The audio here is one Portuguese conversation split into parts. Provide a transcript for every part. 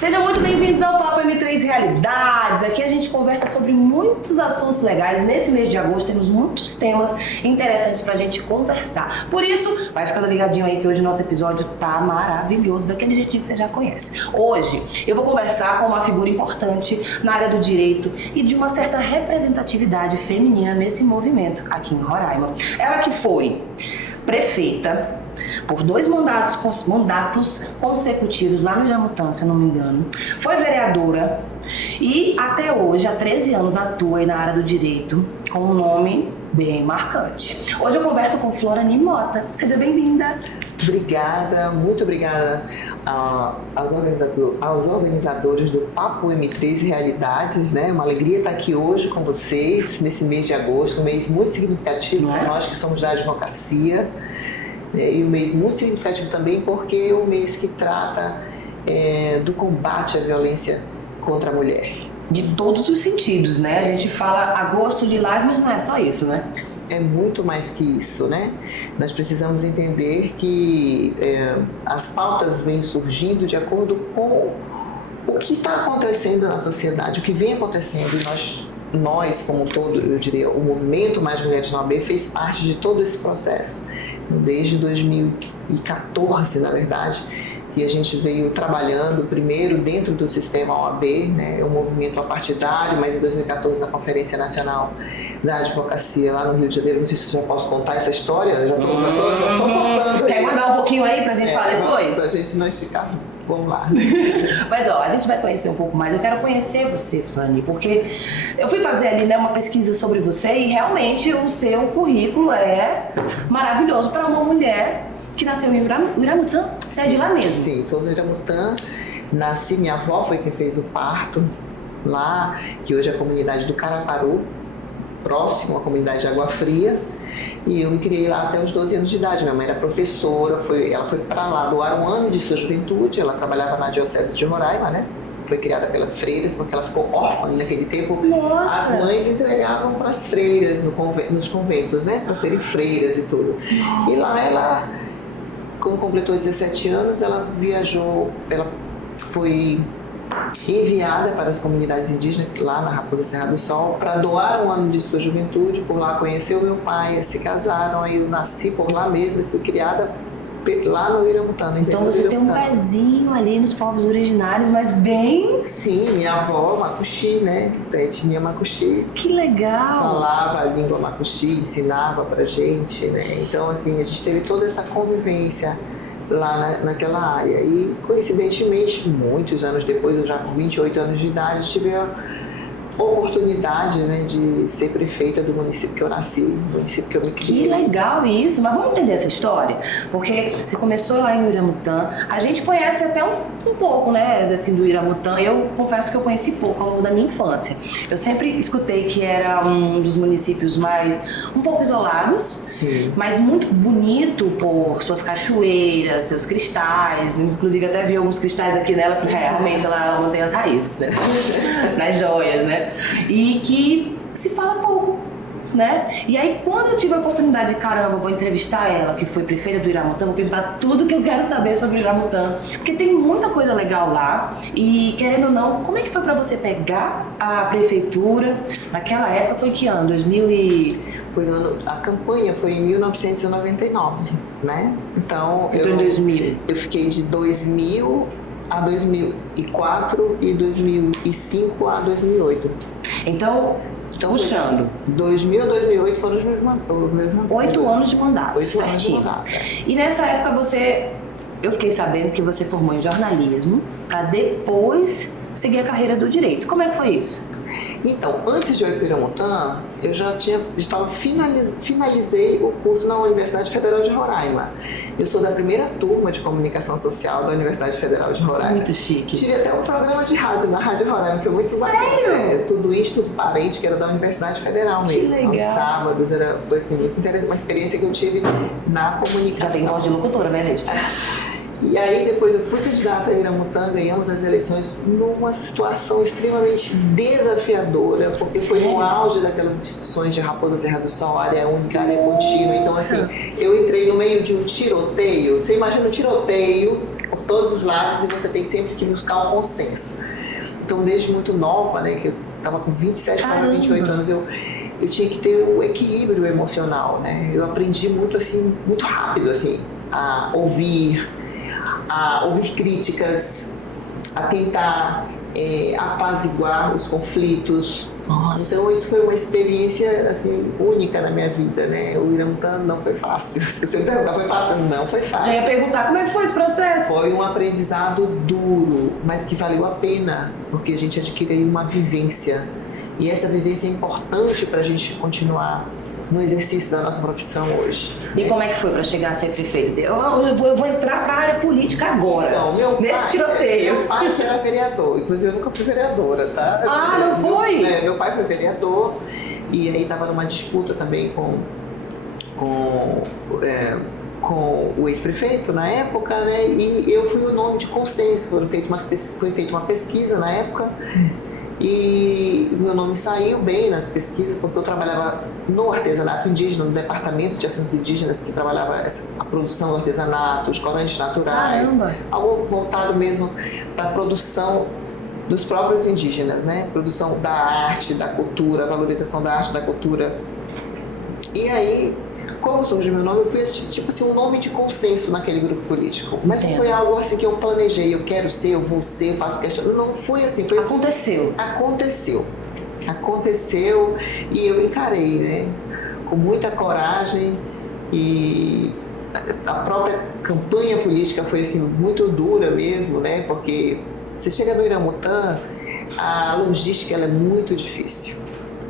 Sejam muito bem-vindos ao Papo M3 Realidades. Aqui a gente conversa sobre muitos assuntos legais. Nesse mês de agosto temos muitos temas interessantes pra gente conversar. Por isso, vai ficando ligadinho aí que hoje o nosso episódio tá maravilhoso, daquele jeitinho que você já conhece. Hoje eu vou conversar com uma figura importante na área do direito e de uma certa representatividade feminina nesse movimento aqui em Roraima. Ela que foi prefeita por 2 mandatos consecutivos lá no Iramutã, se eu não me engano. Foi vereadora e até hoje, há 13 anos, atua aí na área do direito com um nome bem marcante. Hoje eu converso com Florani Mota. Seja bem-vinda. Obrigada, muito obrigada aos organizadores do Papo M3 Realidades, né? Uma alegria estar aqui hoje com vocês, nesse mês de agosto, um mês muito significativo para nós que somos da advocacia. E um mês muito significativo também porque é um mês que trata do combate à violência contra a mulher. De todos os sentidos, né? A gente fala agosto, lilás, mas não é só isso, né? É muito mais que isso, né? Nós precisamos entender que as pautas vêm surgindo de acordo com o que está acontecendo na sociedade, o que vem acontecendo. E nós, como um todo, eu diria, o movimento Mais Mulheres na OAB fez parte de todo esse processo. Desde 2014, na verdade, que a gente veio trabalhando primeiro dentro do sistema OAB, né, um movimento apartidário, mas em 2014 na Conferência Nacional da Advocacia lá no Rio de Janeiro. Não sei se eu já posso contar essa história, eu já estou contando. Quer guardar um pouquinho aí pra gente falar depois? Pra gente não esticar. Vamos lá. Mas ó, a gente vai conhecer um pouco mais. Eu quero conhecer você, Florani, porque eu fui fazer ali, né, uma pesquisa sobre você e realmente o seu currículo é maravilhoso para uma mulher que nasceu em Iramutã. Você é de lá mesmo? Sim, sou do Iramutã. Nasci, minha avó foi quem fez o parto lá, que hoje é a comunidade do Caraparu, próximo à comunidade de Água Fria. E eu me criei lá até os 12 anos de idade. Minha mãe era professora, ela foi para lá doar um ano de sua juventude. Ela trabalhava na Diocese de Roraima, né? Foi criada pelas freiras, porque ela ficou órfã naquele tempo. Nossa. As mães entregavam para as freiras nos conventos, né? Para serem freiras e tudo. E lá ela, quando completou 17 anos, ela viajou, ela foi enviada para as comunidades indígenas lá na Raposa Serra do Sol para doar um ano de sua juventude. Por lá conheceu meu pai, se casaram, aí eu nasci por lá mesmo e fui criada lá no Iramutã. Então você tem um pezinho ali nos povos originários, mas bem... Sim, minha avó, Macuxi, né? Da etnia Macuxi. Que legal! Falava a língua Macuxi, ensinava pra gente, né? Então, assim, a gente teve toda essa convivência lá naquela área. E, coincidentemente, muitos anos depois, eu já com 28 anos de idade, tive a oportunidade, né, de ser prefeita do município que eu nasci, do município que eu me criei. Que legal isso! Mas vamos entender essa história? Porque você começou lá em Iramutã, a gente conhece até um pouco, né, assim, do Iramutã. Eu confesso que eu conheci pouco ao longo da minha infância. Eu sempre escutei que era um dos municípios um pouco isolados, sim, mas muito bonito por suas cachoeiras, seus cristais. Inclusive até vi alguns cristais aqui nela, falei, realmente ela mantém as raízes, né? Nas joias, né? E que se fala pouco, né? E aí quando eu tive a oportunidade de, caramba, vou entrevistar ela, que foi prefeita do Iramutã, vou perguntar tudo que eu quero saber sobre o Iramutã, porque tem muita coisa legal lá. E querendo ou não, como é que foi pra você pegar a prefeitura? Naquela época foi que ano? 2000 e... Foi no ano, a campanha foi em 1999, né? Então em 2000. Eu fiquei de 2000 a 2004 e 2005 a 2008. Então puxando. 2000 a 2008 foram os meus mandatos. 8 anos de mandato, 8 certinho. anos de mandato. E nessa época eu fiquei sabendo que você formou em jornalismo para depois seguir a carreira do direito. Como é que foi isso? Então, antes de eu ir para o Iramutã, eu finalizei o curso na Universidade Federal de Roraima. Eu sou da primeira turma de comunicação social da Universidade Federal de Roraima. Muito chique. Tive até um programa de rádio na Rádio Roraima, foi muito bacana. Sério? Tudo isso, tudo parente, que era da Universidade Federal mesmo. Que legal. Aos sábados, foi assim, muito interessante, uma experiência que eu tive na comunicação. Já tem voz de locutora, né, gente? E aí depois eu fui candidata a Iramutã, ganhamos as eleições numa situação extremamente desafiadora, porque foi no auge daquelas discussões de Raposa Serra do Sol, área única, área contínua. Então assim, eu entrei no meio de um tiroteio. Você imagina um tiroteio por todos os lados e você tem sempre que buscar um consenso. Então, desde muito nova, né, que eu estava com 27 para 28 anos, eu tinha que ter o equilíbrio emocional, né? Eu aprendi muito, assim, muito rápido, assim, a ouvir críticas, a tentar apaziguar os conflitos. Nossa. Então, isso foi uma experiência, assim, única na minha vida, né? O Iramutã não foi fácil. Se você perguntar, foi fácil? Não foi fácil. Já ia perguntar como é que foi esse processo. Foi um aprendizado duro, mas que valeu a pena, porque a gente adquiriu uma vivência. E essa vivência é importante para a gente continuar no exercício da nossa profissão hoje. E como é que foi para chegar a ser prefeito? Eu vou entrar para a área política agora, então, nesse tiroteio. Meu pai que era vereador, inclusive eu nunca fui vereadora, tá? Ah, não foi? Meu pai foi vereador e aí estava numa disputa também com o ex-prefeito na época, né? E eu fui o nome de consenso, foi feita uma pesquisa na época. E meu nome saiu bem nas pesquisas, porque eu trabalhava no artesanato indígena, no departamento de assuntos indígenas, que trabalhava a produção do artesanato, os corantes naturais. Caramba. Algo voltado mesmo para a produção dos próprios indígenas, né? Produção da arte, da cultura, valorização da arte, da cultura. E aí, como surgiu meu nome, eu fui tipo assim, um nome de consenso naquele grupo político. Mas não foi algo assim que eu planejei, eu quero ser, eu vou ser, eu faço questão. Não foi assim, foi assim. Aconteceu e eu encarei, né? Com muita coragem, e a própria campanha política foi assim muito dura mesmo, né? Porque você chega no Iramutã, a logística ela é muito difícil.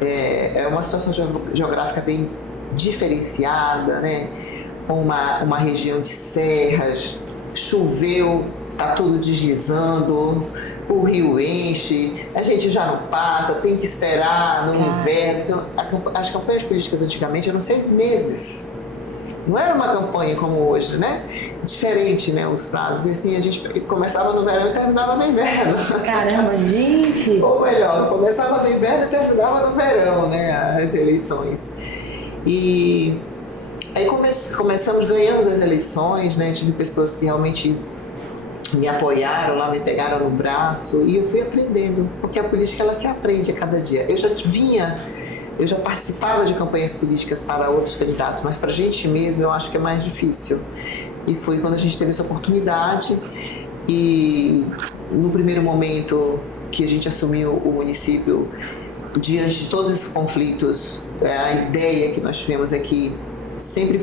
É uma situação geográfica bem diferenciada, né? Uma região de serras, choveu, tá tudo deslizando, o rio enche, a gente já não passa, tem que esperar no inverno. Então, as campanhas políticas antigamente eram 6 meses. Não era uma campanha como hoje, né? Diferente, né? Os prazos. E assim, a gente começava no verão e terminava no inverno. Caramba, gente! Ou melhor, começava no inverno e terminava no verão, né? As eleições. E aí ganhamos as eleições, né? Tive pessoas que realmente me apoiaram lá, me pegaram no braço, e eu fui aprendendo, porque a política ela se aprende a cada dia. Eu já participava de campanhas políticas para outros candidatos, mas para a gente mesmo eu acho que é mais difícil. E foi quando a gente teve essa oportunidade, e no primeiro momento que a gente assumiu o município, diante de todos esses conflitos, a ideia que nós tivemos é que sempre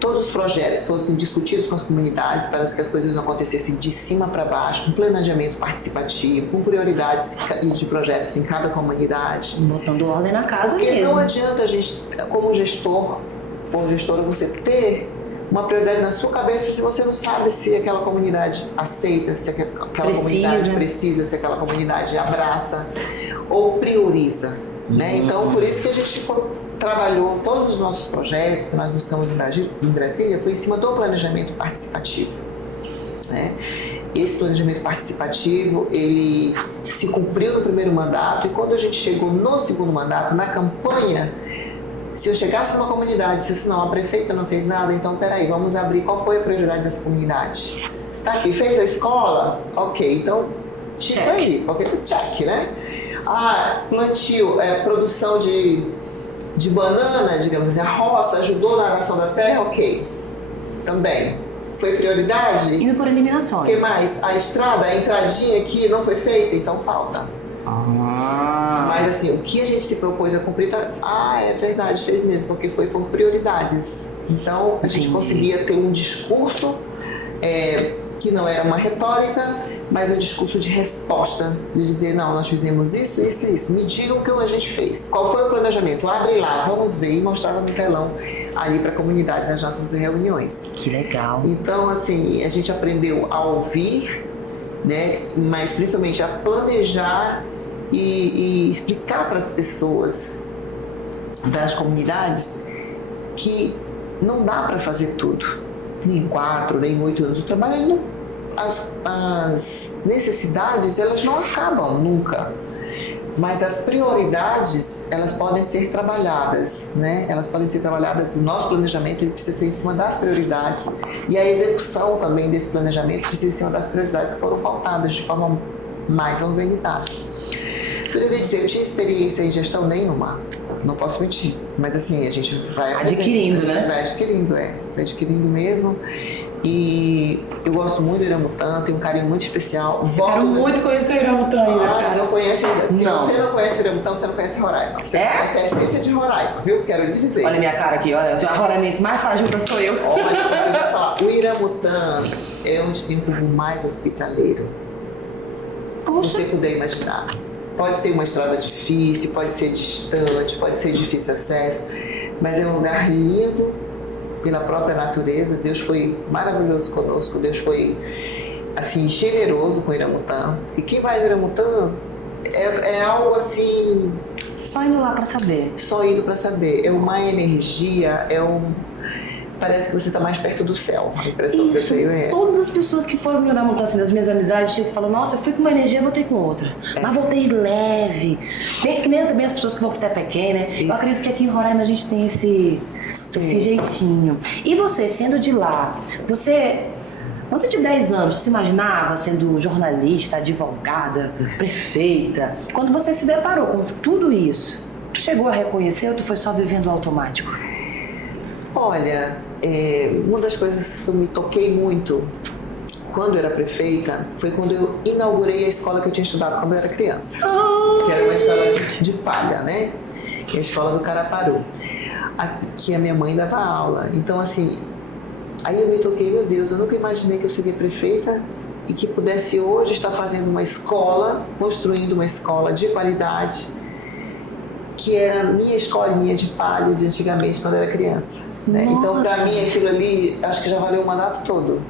todos os projetos fossem discutidos com as comunidades, para que as coisas não acontecessem de cima para baixo, com planejamento participativo, com prioridades de projetos em cada comunidade. Botando ordem na casa porque mesmo. Não adianta a gente, como gestor ou gestora, você ter uma prioridade na sua cabeça se você não sabe se aquela comunidade aceita, se aquela comunidade precisa, se aquela comunidade abraça ou prioriza, né? Então, por isso que a gente trabalhou todos os nossos projetos que nós buscamos em Brasília foi em cima do planejamento participativo, né? Esse planejamento participativo, ele se cumpriu no primeiro mandato, e quando a gente chegou no segundo mandato, na campanha, se eu chegasse numa comunidade e dissesse, não, a prefeita não fez nada, então peraí, vamos abrir, qual foi a prioridade dessa comunidade? Tá aqui, fez a escola? Ok, então tica aí, porque check, né? Plantio, produção de banana, digamos assim, a roça ajudou na aração da terra, ok, também. Foi prioridade? Indo por eliminações. O que mais? A estrada, a entradinha aqui não foi feita, então falta. Mas assim, o que a gente se propôs a cumprir, é verdade, fez mesmo, porque foi por prioridades. Então a gente conseguia ter um discurso que não era uma retórica, mas um discurso de resposta, de dizer, não, nós fizemos isso, isso e isso, me digam o que a gente fez, qual foi o planejamento, abre lá, vamos ver, e mostrava no telão ali para a comunidade nas nossas reuniões. Que legal. Então, assim, a gente aprendeu a ouvir, né, mas principalmente a planejar e explicar para as pessoas das comunidades que não dá para fazer tudo, nem em 4, nem em 8 anos. O trabalho as necessidades, elas não acabam nunca. Mas as prioridades, elas podem ser trabalhadas, né? Elas podem ser trabalhadas, o nosso planejamento ele precisa ser em cima das prioridades e a execução também desse planejamento precisa ser em cima das prioridades que foram pautadas de forma mais organizada. Poderia dizer, eu tinha experiência em gestão nenhuma, não posso mentir, mas assim, a gente vai adquirindo, né? Vai adquirindo mesmo. E eu gosto muito do Iramutã, tenho um carinho muito especial. Quero muito conhecer o Iramutã ainda. Cara, não conhece ainda. Se não. Você não conhece o Iramutã, você não conhece Roraima. Você conhece a essência de Roraima, viu? Quero lhe dizer. Olha minha cara aqui, olha. A roraimense mais fajuta sou eu. Olha, eu vou falar. O Iramutã é onde tem o povo mais hospitaleiro. Poxa. Você puder imaginar. Pode ser uma estrada difícil, pode ser distante, pode ser difícil acesso, mas é um lugar lindo pela própria natureza. Deus foi maravilhoso conosco, Deus foi assim generoso com o Iramutã. E quem vai no Iramutã é algo assim... Só indo lá para saber. Só indo para saber. É uma energia, parece que você está mais perto do céu. A impressão que eu tenho é essa. Todas as pessoas que foram me olhar montar assim, das minhas amizades, chegam e falam, nossa, eu fui com uma energia, voltei com outra. Mas voltei leve. Que nem também as pessoas que vão pro Tepequém, né? Isso. Eu acredito que aqui em Roraima a gente tem esse jeitinho. E você, sendo de lá, quando você tinha 10 anos, você se imaginava sendo jornalista, advogada, prefeita? Quando você se deparou com tudo isso, tu chegou a reconhecer ou tu foi só vivendo automático? Olha, uma das coisas que eu me toquei muito quando eu era prefeita foi quando eu inaugurei a escola que eu tinha estudado quando eu era criança. Que era uma escola de palha, né? Que é a escola do Caraparu, que a minha mãe dava aula. Então, assim, aí eu me toquei, meu Deus, eu nunca imaginei que eu seria prefeita e que pudesse hoje estar fazendo uma escola, construindo uma escola de qualidade, que era a minha escolinha de palha de antigamente quando eu era criança. Né? Então, para mim, aquilo ali, acho que já valeu o mandato todo.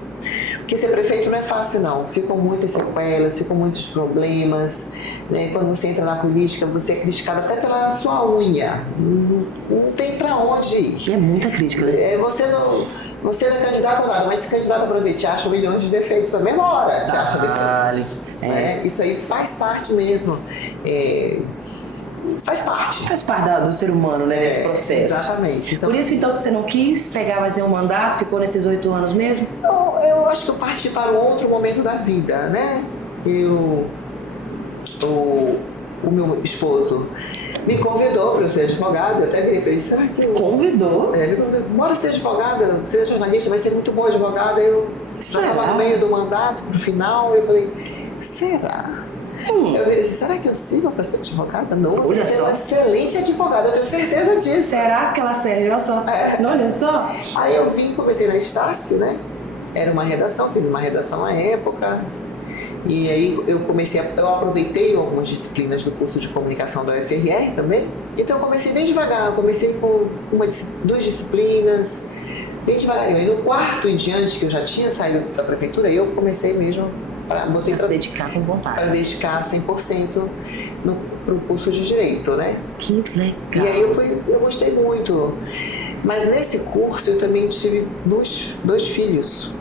Porque ser prefeito não é fácil, não. Ficam muitas sequelas, ficam muitos problemas. Né? Quando você entra na política, você é criticado até pela sua unha. Não tem para onde ir. É muita crítica, né? Você não é candidato a nada, mas se candidato para ver, te acha milhões de defeitos na mesma hora. Te acha defeitos. Isso aí faz parte mesmo. Faz parte do ser humano, né, nesse processo. Exatamente. Então, por isso, então, você não quis pegar mais nenhum mandato, ficou nesses 8 anos mesmo? Não, eu acho que eu parti para um outro momento da vida, né? O meu esposo me convidou para eu ser advogada, eu até virei para ele, será que eu... Convidou? Me convidou, bora ser advogada, ser jornalista, vai ser muito boa advogada. Eu estava no meio do mandato, no final, eu falei, será? Eu virei assim, será que eu sirvo para ser advogada? Não, você é uma excelente advogada, eu tenho certeza disso. Será que ela serve? Olha só. Olha só. Aí eu comecei na Estácio, né? Era uma redação, fiz uma redação na época. E aí eu aproveitei algumas disciplinas do curso de comunicação da UFRR também. Então eu comecei bem devagar, eu comecei com 2 disciplinas, bem devagarinho. Aí no quarto em diante, que eu já tinha saído da prefeitura, eu comecei mesmo para se dedicar com vontade. Para dedicar 100% para o curso de Direito, né? Que legal. E aí eu gostei muito. Mas nesse curso eu também tive dois filhos.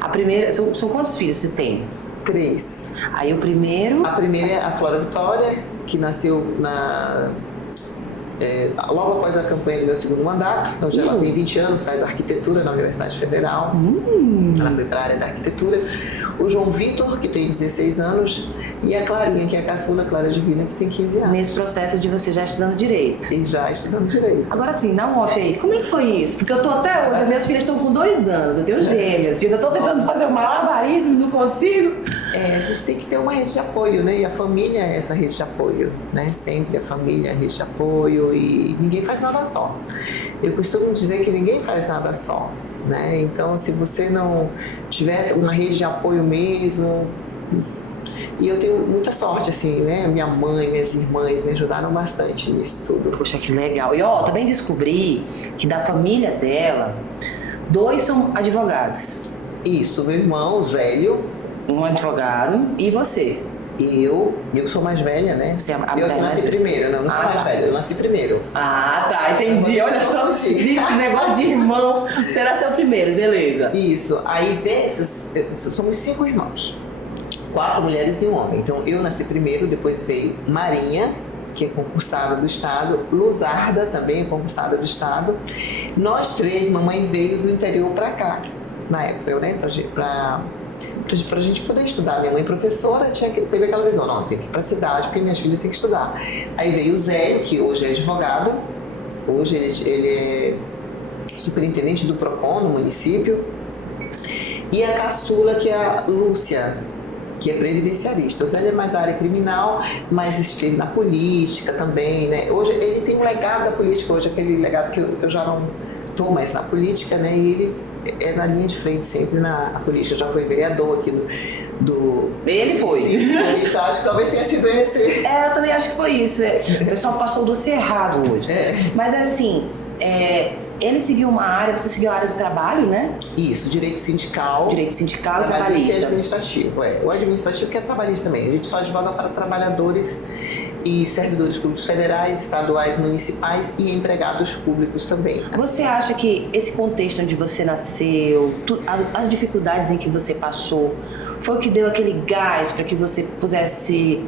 A primeira, são quantos filhos você tem? 3. Aí o primeiro? A primeira é a Flora Vitória, que nasceu logo após a campanha do meu segundo mandato. Hoje ela tem 20 anos, faz arquitetura na Universidade Federal. Ela foi para a área da arquitetura. O João Vitor, que tem 16 anos, e a Clarinha, que é a caçula Clara Divina, que tem 15 anos. Nesse processo de você já estudando Direito. E já estudando Direito. Agora sim, dá um off aí. Como é que foi isso? Porque eu tô até hoje, minhas filhas estão com 2 anos, eu tenho gêmeas, e eu ainda tô tentando fazer um malabarismo, não consigo. A gente tem que ter uma rede de apoio, né? E a família é essa rede de apoio, né? Sempre a família é a rede de apoio e ninguém faz nada só. Eu costumo dizer que ninguém faz nada só, né? Então, se você não tiver uma rede de apoio mesmo... E eu tenho muita sorte, assim, né? Minha mãe, minhas irmãs me ajudaram bastante nisso tudo. Poxa, que legal. E também descobri que da família dela, 2 são advogados. Isso, meu irmão, o Zélio. Um advogado e você. E eu sou mais velha, né? Você é eu que nasci primeiro, não sou mais velha, eu nasci primeiro. Ah, tá, entendi. Olha só, esse negócio de irmão. Você nasceu primeiro, beleza. Isso, aí desses, somos 5 irmãos. 4 mulheres e um homem. Então eu nasci primeiro, depois veio Marinha, que é concursada do Estado, Luzarda, também é concursada do Estado. Nós 3, mamãe veio do interior para cá, na época, né, pra gente poder estudar. Minha mãe professora, teve aquela visão, não, tem que ir pra cidade, porque minhas filhas têm que estudar. Aí veio o Zé, que hoje é advogado, hoje ele é superintendente do PROCON no município, e a caçula, que é a Lúcia, que é previdenciarista. O Zé é mais da área criminal, mas esteve na política também, né? Hoje ele tem um legado da política, hoje aquele legado que eu já não estou mais na política, né? E ele é na linha de frente sempre na política, já foi vereador aqui do Ele foi. Sim, eu acho que talvez tenha sido esse. Eu também acho que foi isso. O pessoal passou o doce errado hoje. Mas assim, ele seguiu uma área, você seguiu a área do trabalho, né? Isso, direito sindical. Direito sindical e trabalhista trabalhista. E administrativo, O administrativo que é trabalhista também. A gente só advoga para trabalhadores e servidores públicos federais, estaduais, municipais e empregados públicos também. Você acha que esse contexto onde você nasceu, as dificuldades em que você passou, foi o que deu aquele gás para que você pudesse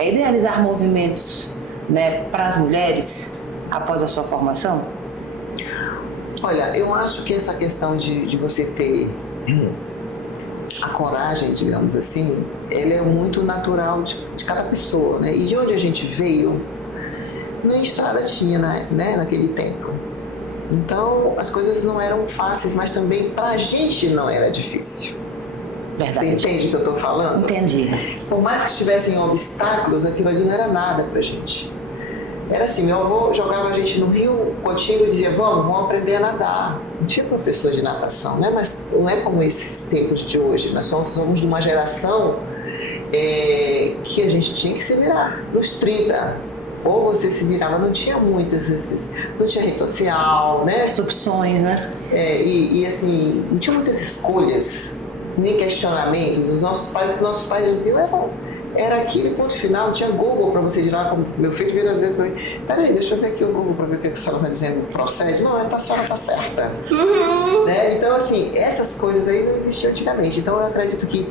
idealizar movimentos, né, para as mulheres após a sua formação? Olha, eu acho que essa questão de você ter a coragem, digamos assim, ela é muito natural de cada pessoa, né? E de onde a gente veio, nem estrada tinha, né, naquele tempo. Então, as coisas não eram fáceis, mas também pra gente não era difícil. Verdade. Você entende o que eu tô falando? Entendi. Por mais que estivessem obstáculos, aquilo ali não era nada pra gente. Era assim, meu avô jogava a gente no rio Cotinho e dizia, vamos aprender a nadar. Não tinha professor de natação, né? Mas não é como esses tempos de hoje. Nós somos de uma geração que a gente tinha que se virar. Nos 30, ou você se virava, não tinha muitas, não tinha rede social, né? As opções, né? E assim, não tinha muitas escolhas, nem questionamentos. O que nossos pais diziam era aquele ponto final, não tinha Google para você girar, como meu filho vira às vezes para mim, peraí, deixa eu ver aqui o Google para ver o que a senhora está dizendo, procede? Não, a senhora está certa. Né? Então, assim, essas coisas aí não existiam antigamente. Então, eu acredito que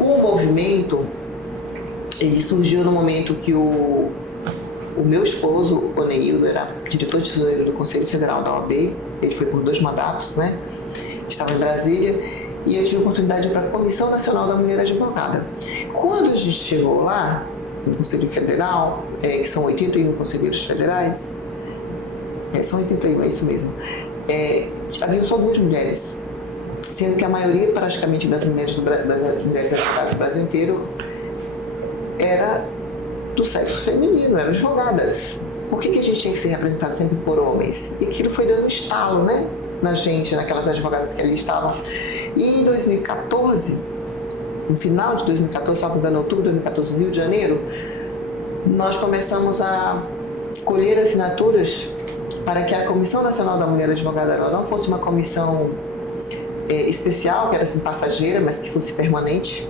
o movimento, ele surgiu no momento que o meu esposo, o Neildo, era diretor de tesoureiro do Conselho Federal da OAB, ele foi por 2 mandatos, né? Estava em Brasília, e eu tive a oportunidade de ir para a Comissão Nacional da Mulher Advogada. Quando a gente chegou lá, no Conselho Federal, que são 81 conselheiros federais, são 81, é isso mesmo, haviam só 2 mulheres, sendo que a maioria praticamente das mulheres advogadas do Brasil inteiro era do sexo feminino, eram advogadas. Por que a gente tinha que ser representado sempre por homens? E aquilo foi dando um estalo, né? Na gente, naquelas advogadas que ali estavam. E em 2014, no final de 2014, salvo engano, outubro de 2014, no Rio de Janeiro, nós começamos a colher assinaturas para que a Comissão Nacional da Mulher Advogada ela não fosse uma comissão especial, que era assim, passageira, mas que fosse permanente.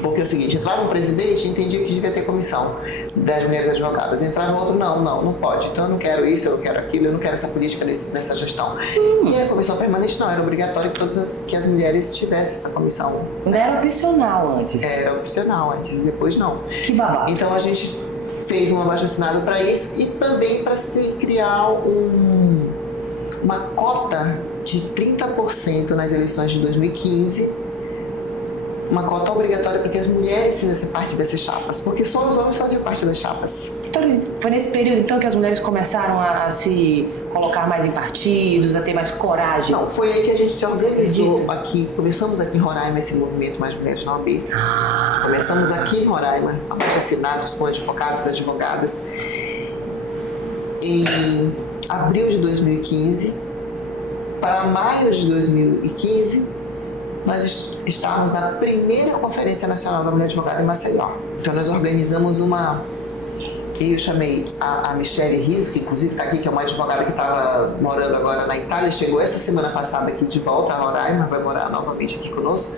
Porque é o seguinte, entrava um presidente e entendia que devia ter comissão das mulheres advogadas, entrava outro, não pode, então eu não quero isso, eu não quero aquilo, eu não quero essa política dessa gestão. E a comissão permanente não, era obrigatório que as mulheres tivessem essa comissão. Não era opcional antes? Era opcional antes, e depois não. Que babado. Então a gente fez um abaixo-assinado para isso e também para se criar uma cota de 30% nas eleições de 2015, uma cota obrigatória para que as mulheres fizessem parte dessas chapas, porque só os homens faziam parte das chapas. Então, foi nesse período então que as mulheres começaram a se colocar mais em partidos, a ter mais coragem? Não, foi aí que a gente se organizou aqui, começamos aqui em Roraima esse movimento Mais Mulheres na OAB. Começamos aqui em Roraima, abaixo-assinados com advogados e advogadas, em abril de 2015. Para maio de 2015, nós estávamos na primeira Conferência Nacional da Mulher Advogada em Maceió. Então nós organizamos eu chamei a Michele Rizzo, que inclusive está aqui, que é uma advogada que estava morando agora na Itália, chegou essa semana passada aqui de volta a Roraima, vai morar novamente aqui conosco.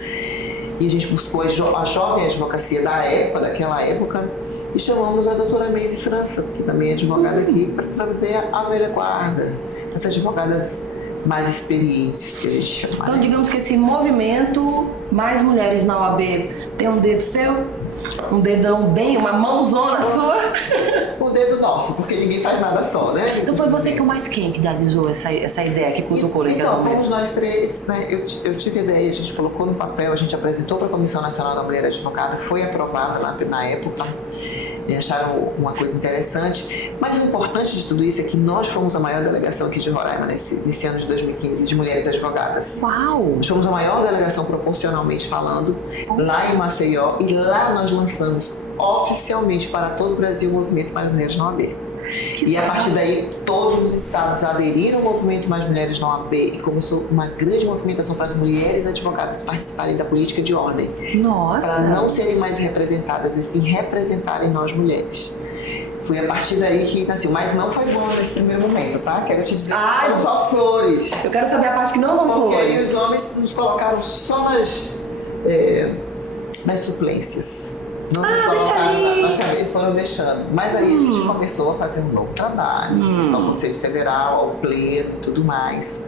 E a gente buscou a jovem advocacia daquela época, e chamamos a doutora Meise França, que também é advogada aqui, para trazer a velha guarda, essas advogadas mais experientes, que a gente chama. Então, digamos que esse movimento mais mulheres na OAB tem um dedo seu? Um dedão bem, uma mãozona sua? O dedo nosso, porque ninguém faz nada só, né? Então foi você que o mais quem que idealizou essa ideia, que cutucou naquela Então, mulher? fomos nós três, né? Eu tive a ideia, a gente colocou no papel, a gente apresentou para a Comissão Nacional da Mulher Advogada, foi aprovada lá na época. E acharam uma coisa interessante, mas o importante de tudo isso é que nós fomos a maior delegação aqui de Roraima nesse ano de 2015 de mulheres advogadas. Uau! Nós fomos a maior delegação proporcionalmente falando lá em Maceió, e lá nós lançamos oficialmente para todo o Brasil o movimento Mais Mulheres na OAB. E a partir daí todos os estados aderiram ao movimento Mais Mulheres na OAB e começou uma grande movimentação para as mulheres advogadas participarem da política de ordem. Nossa! Para não serem mais representadas e sim representarem nós mulheres. Foi a partir daí que nasceu, mas não foi bom nesse primeiro momento, tá? Quero te dizer que foram só flores. Eu quero saber a parte que não são Porque flores. aí os homens nos colocaram só nas suplências. Não nos colocaram nas cabeças, foram deixando. Mas aí a gente começou a fazer um novo trabalho, ao Conselho Federal, ao Pleno e tudo mais.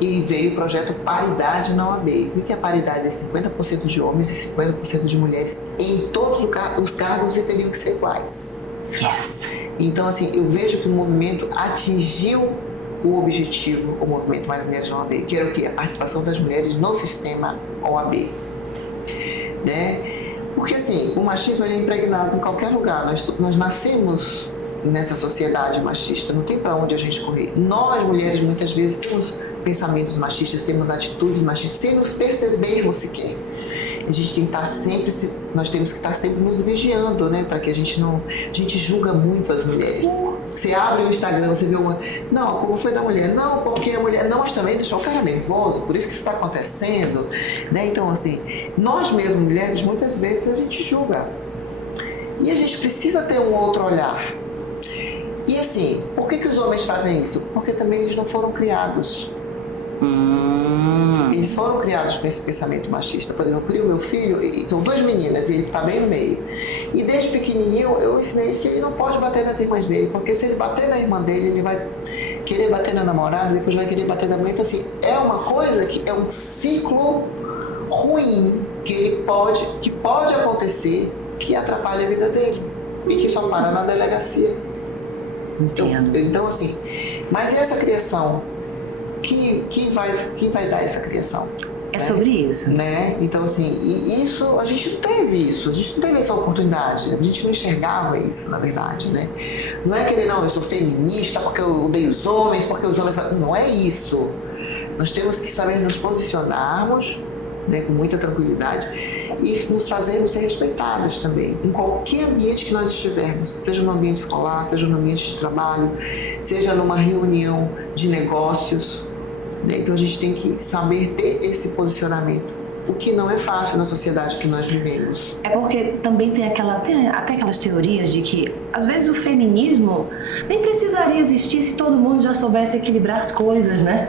E veio o projeto Paridade na OAB. O que é paridade? É 50% de homens e 50% de mulheres em todos os cargos e teriam que ser iguais. Yes! Então, assim, eu vejo que o movimento atingiu o objetivo, o movimento Mais Mulheres na OAB, que era o quê? A participação das mulheres no sistema OAB. Né? Porque, assim, o machismo ele é impregnado em qualquer lugar. Nós nascemos nessa sociedade machista, não tem para onde a gente correr. Nós, mulheres, muitas vezes temos pensamentos machistas, temos atitudes machistas, sem nos percebermos sequer. A gente tem que estar sempre, nós temos que estar sempre nos vigiando, né, para que a gente não, a gente julga muito as mulheres. Você abre o Instagram, você vê uma, não, como foi da mulher? Não, porque a mulher, não, mas também deixou o cara nervoso, por isso que isso está acontecendo, né? Então, assim, nós mesmas mulheres, muitas vezes a gente julga. E a gente precisa ter um outro olhar. E assim, por que os homens fazem isso? Porque também eles não foram criados. Eles foram criados com esse pensamento machista. Por exemplo, eu crio meu filho, e são duas meninas, e ele está bem no meio. E desde pequenininho eu ensinei que ele não pode bater nas irmãs dele, porque se ele bater na irmã dele, ele vai querer bater na namorada, depois vai querer bater na mãe. Então, assim, é uma coisa que é um ciclo ruim que pode acontecer, que atrapalha a vida dele e que só para na delegacia. Então, assim, mas e essa criação? Que vai dar essa criação? É sobre isso. Né? Então, assim, e isso, a gente não teve essa oportunidade, a gente não enxergava isso, na verdade, né? Não é aquele, não, eu sou feminista porque eu odeio os homens, porque os homens... Não é isso. Nós temos que saber nos posicionarmos, né, com muita tranquilidade e nos fazermos ser respeitadas também, em qualquer ambiente que nós estivermos, seja no ambiente escolar, seja no ambiente de trabalho, seja numa reunião de negócios, né? Então a gente tem que saber ter esse posicionamento, o que não é fácil na sociedade que nós vivemos. É porque também tem até aquelas teorias de que às vezes o feminismo nem precisaria existir se todo mundo já soubesse equilibrar as coisas, né?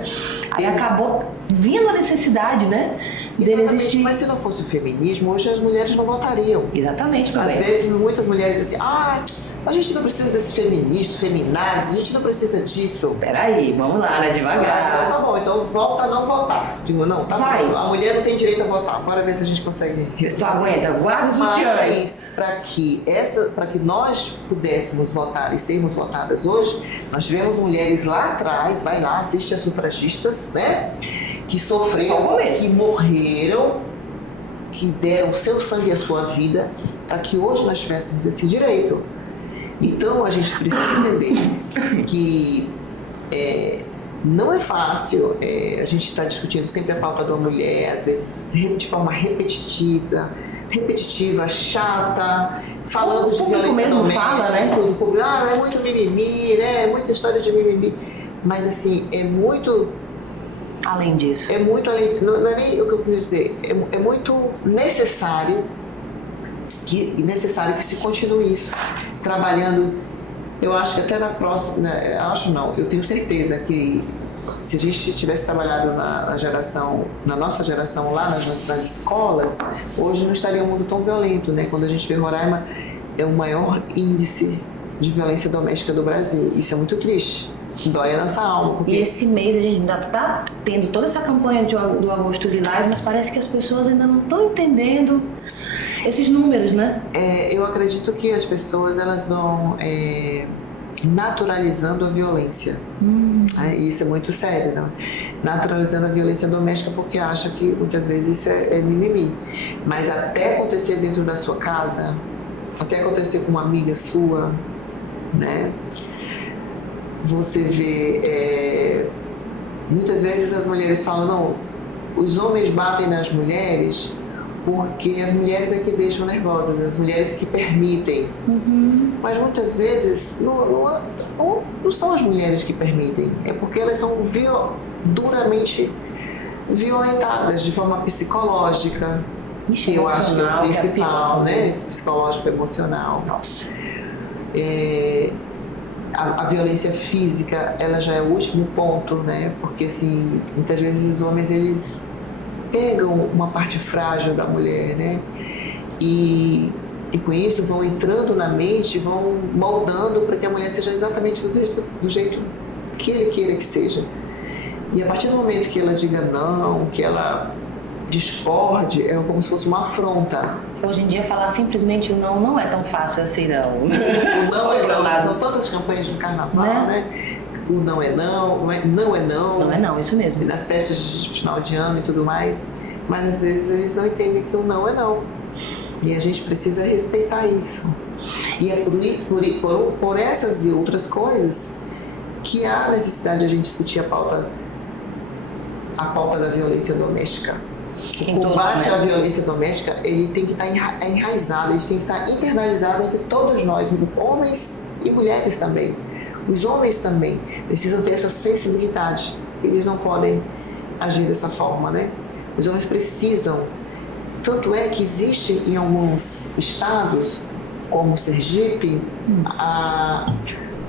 Aí acabou vindo a necessidade, né, dele existir. Mas se não fosse o feminismo, hoje as mulheres não votariam. Exatamente, Às vezes muitas mulheres dizem assim, a gente não precisa desse feminista, feminazi, a gente não precisa disso. Peraí, vamos lá, né, devagar. Então tá bom, então volta a não votar. Digo, não, tá Vai. bom, a mulher não tem direito a votar, bora ver se a gente consegue... Tu aguenta, guarda os sutiãs. Mas para que nós pudéssemos votar e sermos votadas hoje, nós tivemos mulheres lá atrás, vai lá, assiste as sufragistas, né? Que sofreram, que morreram, que deram o seu sangue e a sua vida para que hoje nós tivéssemos esse direito. Então a gente precisa entender que não é fácil, a gente está discutindo sempre a pauta da mulher, às vezes de forma repetitiva, chata, falando de violência doméstica, fala, né? Tudo público, é muito mimimi, né? É muita história de mimimi, mas assim, é muito... Além disso. É muito além, não é nem o que eu quis dizer, é muito necessário que se continue isso, trabalhando. Eu acho que até na próxima, eu tenho certeza que se a gente tivesse trabalhado na nossa geração lá nas escolas, hoje não estaria um mundo tão violento, né? Quando a gente vê Roraima, é o maior índice de violência doméstica do Brasil. Isso é muito triste. dói a nossa alma. Porque... E esse mês a gente ainda tá tendo toda essa campanha do Agosto Lilás, mas parece que as pessoas ainda não estão entendendo esses números, né? Eu acredito que as pessoas elas vão naturalizando a violência. E isso é muito sério, não? Naturalizando a violência doméstica porque acha que muitas vezes isso é mimimi. Mas até acontecer dentro da sua casa, até acontecer com uma amiga sua, né? Você vê, muitas vezes as mulheres falam, não, os homens batem nas mulheres porque as mulheres é que deixam nervosas, as mulheres que permitem. Mas muitas vezes não são as mulheres que permitem, é porque elas são duramente violentadas de forma psicológica, que eu acho que é o principal, né? Esse psicológico emocional. Nossa. A violência física, ela já é o último ponto, né? Porque assim, muitas vezes os homens eles pegam uma parte frágil da mulher, né? E com isso vão entrando na mente, vão moldando para que a mulher seja exatamente do jeito que ele queira que seja. E a partir do momento que ela diga não, que ela discorde, é como se fosse uma afronta. Hoje em dia falar simplesmente o não não é tão fácil assim, não. O não é não, são tantas campanhas no carnaval, né? O não é não, não é não. Não é não, isso mesmo. E nas festas de final de ano e tudo mais, mas às vezes eles não entendem que o não é não. E a gente precisa respeitar isso. E é por essas e outras coisas que há necessidade de a gente discutir a pauta da violência doméstica. O combate à violência doméstica, ele tem que estar enraizado, ele tem que estar internalizado entre todos nós, homens e mulheres também. Os homens também precisam ter essa sensibilidade. Eles não podem agir dessa forma, né? Os homens precisam. Tanto é que existe em alguns estados, como Sergipe,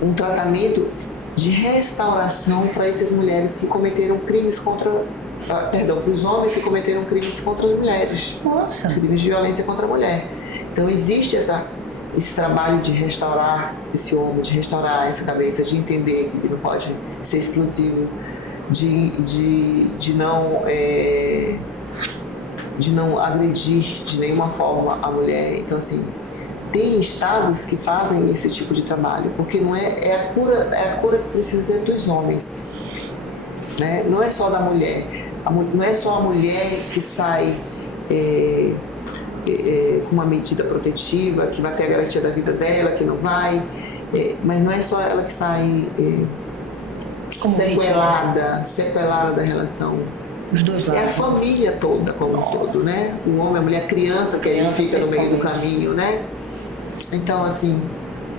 um tratamento de restauração para essas mulheres que cometeram crimes para os homens que cometeram crimes contra as mulheres. Nossa! Crimes de violência contra a mulher. Então existe esse trabalho de restaurar esse homem, de restaurar essa cabeça, de entender que ele não pode ser exclusivo, de não agredir de nenhuma forma a mulher. Então, assim, tem estados que fazem esse tipo de trabalho, porque não é a cura que precisa ser dos homens, né? Não é só da mulher. Não é só a mulher que sai com uma medida protetiva, que vai ter a garantia da vida dela, que não vai, mas não é só ela que sai sequelada da relação. Os dois lados. É a família toda como um todo, né? O homem, a mulher, a criança que ele fica no meio do caminho, né? Então, assim...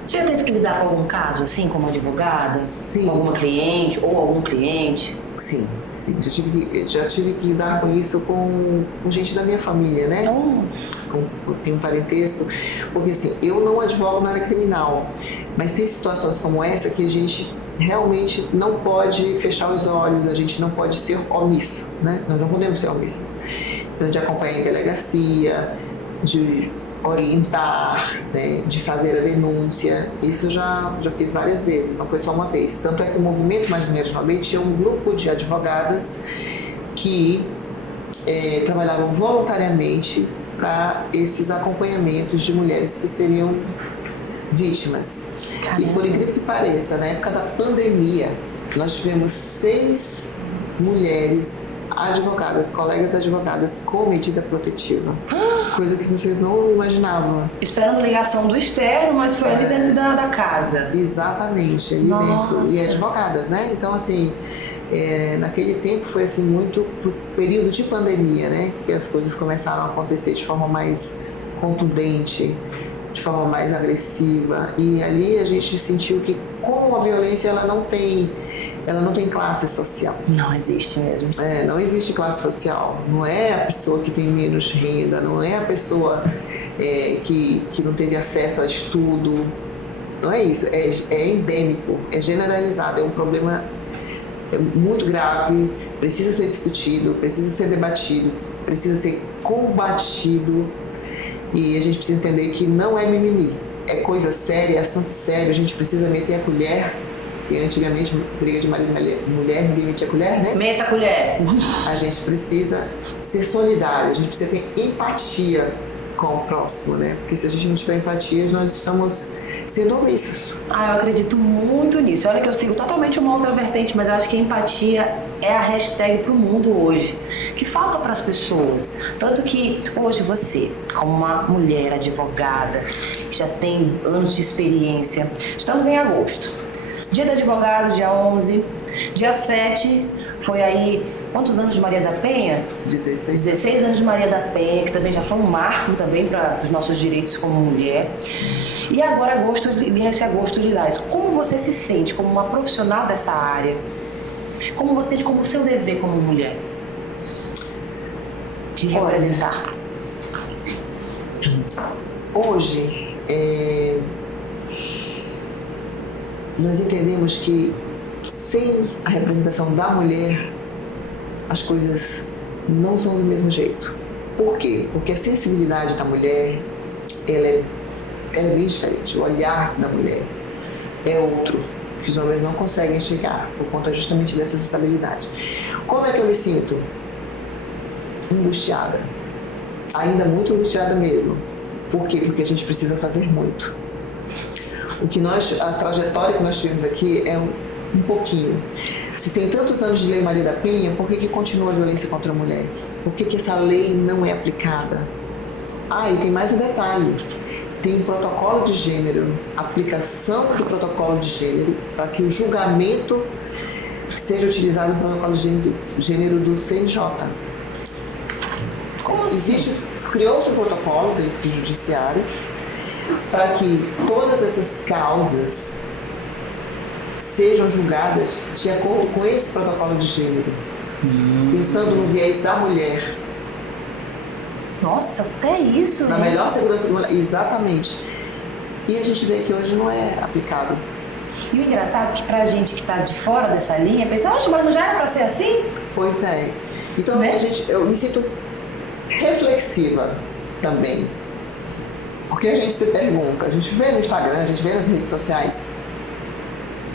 Você já teve que lidar com algum caso, assim, como advogada? Sim. Com alguma cliente ou algum cliente? Sim. Já tive que lidar com isso com gente da minha família, né? Tem um parentesco. Porque, assim, eu não advogo na área criminal, mas tem situações como essa que a gente realmente não pode fechar os olhos, a gente não pode ser omisso, né? Nós não podemos ser omissos. Então, de acompanhar em delegacia, de orientar, né, de fazer a denúncia, isso já fiz várias vezes, não foi só uma vez. Tanto é que o Movimento Mais Mulheres no AB tinha um grupo de advogadas que trabalhavam voluntariamente para esses acompanhamentos de mulheres que seriam vítimas. Caramba. E por incrível que pareça, na época da pandemia, nós tivemos 6 mulheres advogadas, colegas advogadas com medida protetiva. Coisa que você não imaginava. Esperando ligação do externo, mas foi ali dentro da casa. Exatamente, ali dentro. E advogadas, né? Então, assim, naquele tempo foi assim foi período de pandemia, né? Que as coisas começaram a acontecer de forma mais contundente, de forma mais agressiva, e ali a gente sentiu que como a violência ela não tem classe social. Não existe mesmo. Não existe classe social. Não é a pessoa que tem menos renda, não é a pessoa que não teve acesso a estudo. Não é isso. É endêmico, é generalizado, é um problema muito grave, precisa ser discutido, precisa ser debatido, precisa ser combatido. E a gente precisa entender que não é mimimi, é coisa séria, é assunto sério, a gente precisa meter a colher E antigamente, briga de marido e mulher, ninguém metia colher, né? Meta a colher. A gente precisa ser solidário, a gente precisa ter empatia com o próximo, né? Porque se a gente não tiver empatia, nós estamos sendo omissos. Eu acredito muito nisso. Olha que eu sigo totalmente uma outra vertente, mas eu acho que a empatia é a hashtag pro mundo hoje, que falta para as pessoas. Tanto que hoje você, como uma mulher advogada, que já tem anos de experiência, estamos em agosto. Dia do advogado, dia 11. Dia 7 foi aí, quantos anos de Maria da Penha? 16 anos de Maria da Penha, que também já foi um marco também para os nossos direitos como mulher. E agora esse agosto lilás. Como você se sente como uma profissional dessa área? Como você sente como o seu dever como mulher? De representar. Hoje, nós entendemos que sem a representação da mulher, as coisas não são do mesmo jeito. Por quê? Porque a sensibilidade da mulher, ela é bem diferente. O olhar da mulher é outro, que os homens não conseguem chegar, por conta justamente dessa sensibilidade. Como é que eu me sinto? Angustiada. Ainda muito angustiada mesmo. Por quê? Porque a gente precisa fazer muito. A trajetória que nós tivemos aqui é um pouquinho. Se tem tantos anos de Lei Maria da Penha, por que continua a violência contra a mulher? Por que essa lei não é aplicada? E tem mais um detalhe. Tem um protocolo de gênero, aplicação do protocolo de gênero, para que o julgamento seja utilizado no protocolo de gênero do CNJ. Como assim? Criou-se um protocolo do judiciário para que todas essas causas sejam julgadas de acordo com esse protocolo de gênero, pensando no viés da mulher. Nossa, até isso, Na melhor segurança do mulher. Exatamente. E a gente vê que hoje não é aplicado. E o engraçado é que pra gente que tá de fora dessa linha, pensa, mas não já era pra ser assim? Pois é. Então, né? assim, eu me sinto reflexiva também. Porque a gente se pergunta, a gente vê no Instagram, a gente vê nas redes sociais,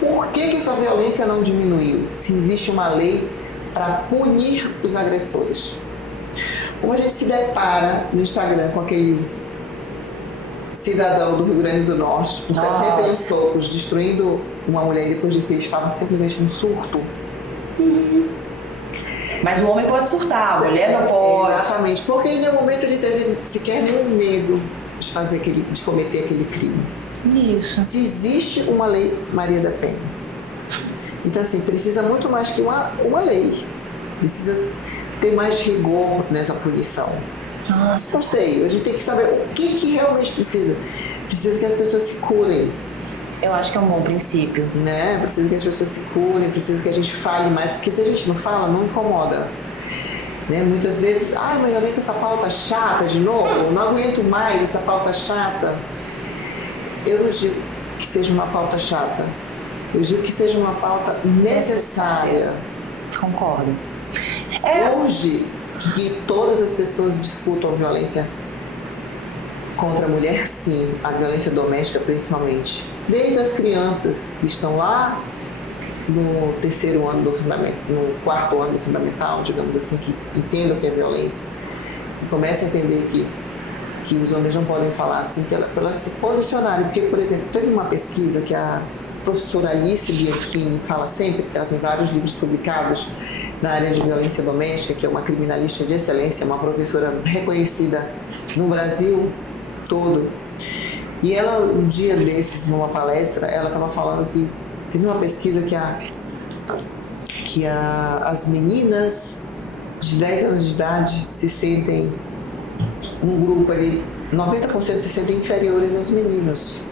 por que essa violência não diminuiu se existe uma lei para punir os agressores? Como a gente se depara no Instagram com aquele cidadão do Rio Grande do Norte, com 61 socos, destruindo uma mulher e depois disse que ele estava simplesmente num surto. Mas o homem pode surtar, a mulher não pode. Exatamente, porque em nenhum momento ele teve sequer nenhum medo de cometer aquele crime. Isso. Se existe uma lei Maria da Penha. Então, assim, precisa muito mais que uma lei. Precisa ter mais rigor nessa punição. Nossa. Não sei, a gente tem que saber o que realmente precisa. Precisa que as pessoas se curem. Eu acho que é um bom princípio. Né? Precisa que as pessoas se curem, precisa que a gente fale mais, porque se a gente não fala, não incomoda. Né? Muitas vezes, mas eu venho com essa pauta chata de novo, não aguento mais essa pauta chata. Eu não digo que seja uma pauta chata, eu digo que seja uma pauta necessária. Concordo. Hoje, que todas as pessoas discutam a violência contra a mulher, sim, a violência doméstica principalmente. Desde as crianças que estão lá no terceiro ano do fundamental, no quarto ano do fundamental, digamos assim, que entendam o que é violência, e começam a entender que os homens não podem falar assim, para elas se posicionarem. Porque, por exemplo, teve uma pesquisa que a professora Alice Bianchini fala sempre, que ela tem vários livros publicados na área de violência doméstica, que é uma criminalista de excelência, uma professora reconhecida no Brasil todo. E ela, um dia desses, numa palestra, ela estava falando que teve uma pesquisa que as meninas de 10 anos de idade se sentem, um grupo ali, 90% se sentem inferiores aos meninos.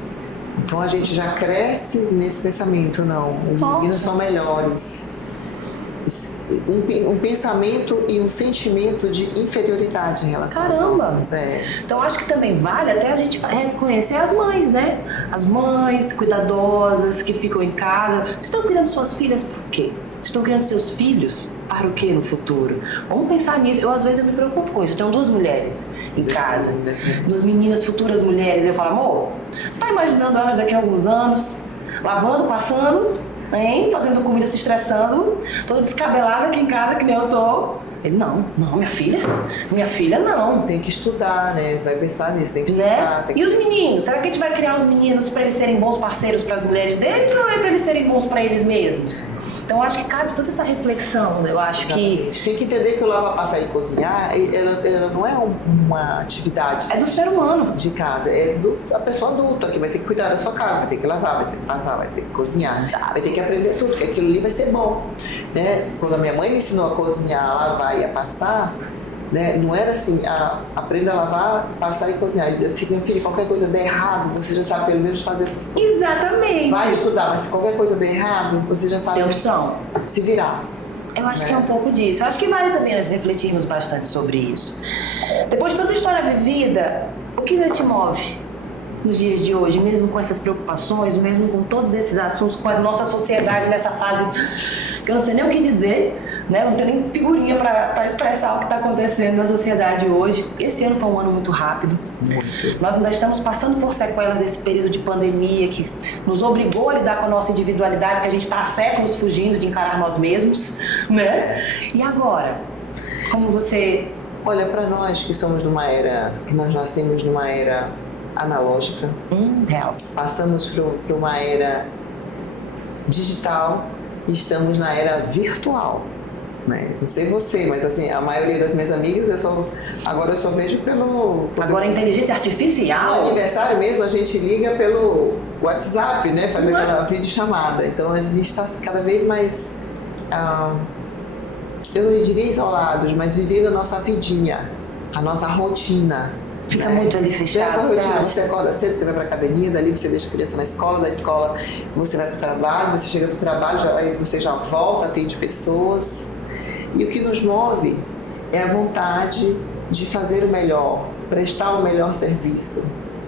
Então a gente já cresce nesse pensamento, não, os meninos são melhores. Um pensamento e um sentimento de inferioridade em relação aos homens. Então acho que também vale até a gente reconhecer as mães, né? As mães cuidadosas que ficam em casa. Vocês estão criando suas filhas por quê? Vocês estão criando seus filhos para o quê no futuro? Vamos pensar nisso. Às vezes eu me preocupo com isso. Eu tenho 2 mulheres em casa, 2 meninas, futuras mulheres. Eu falo, amor, tá imaginando elas daqui a alguns anos, lavando, passando, hein? Fazendo comida, se estressando, toda descabelada aqui em casa, que nem eu tô. Ele, não, minha filha não. Tem que estudar, né? Vai pensar nisso, tem que Né? estudar. Tem que... E os meninos? Será que a gente vai criar os meninos para eles serem bons parceiros para as mulheres deles ou é para eles serem bons para eles mesmos? Então, eu acho que cabe toda essa reflexão. Eu acho que... A gente tem que entender que o lavar, passar e cozinhar, ela não é uma atividade é do ser humano. de casa, é da pessoa adulta que vai ter que cuidar da sua casa, vai ter que lavar, vai ter que passar, vai ter que cozinhar, vai ter que aprender tudo, porque aquilo ali vai ser bom. Né? Quando a minha mãe me ensinou a cozinhar, a lavar e a passar, né? Não era assim, aprenda a lavar, passar e cozinhar. Dizia assim, meu filho, qualquer coisa der errado, você já sabe pelo menos fazer essas coisas. Exatamente. Vai estudar, mas se qualquer coisa der errado, você já sabe tem opção. se virar. Eu acho Né? que é um pouco disso. Eu acho que vale também nós refletirmos bastante sobre isso. Depois de tanta história vivida, o que ainda te move nos dias de hoje, mesmo com essas preocupações, mesmo com todos esses assuntos, com a nossa sociedade nessa fase que eu não sei nem o que dizer, né? Eu não tenho nem figurinha para expressar o que está acontecendo na sociedade hoje. Esse ano foi um ano muito rápido. Muito. Nós ainda estamos passando por sequelas desse período de pandemia que nos obrigou a lidar com a nossa individualidade, que a gente está há séculos fugindo de encarar nós mesmos, né? E agora? Como você... Olha, para nós que somos numa era, que nós nascemos numa era analógica, real. passamos por uma era digital e estamos na era virtual. Né? Não sei você, mas assim, a maioria das minhas amigas agora eu só vejo pelo... Agora a inteligência artificial... No aniversário mesmo a gente liga pelo WhatsApp, né? Fazer aquela videochamada. Então a gente está cada vez mais, eu não diria isolados, mas vivendo a nossa vidinha, a nossa rotina. Fica né? muito ali fechado. A rotina, você acorda cedo, você vai para academia, dali você deixa a criança na escola, da escola você vai para o trabalho, você chega do trabalho, aí você já volta, atende pessoas. E o que nos move é a vontade de fazer o melhor, prestar o melhor serviço,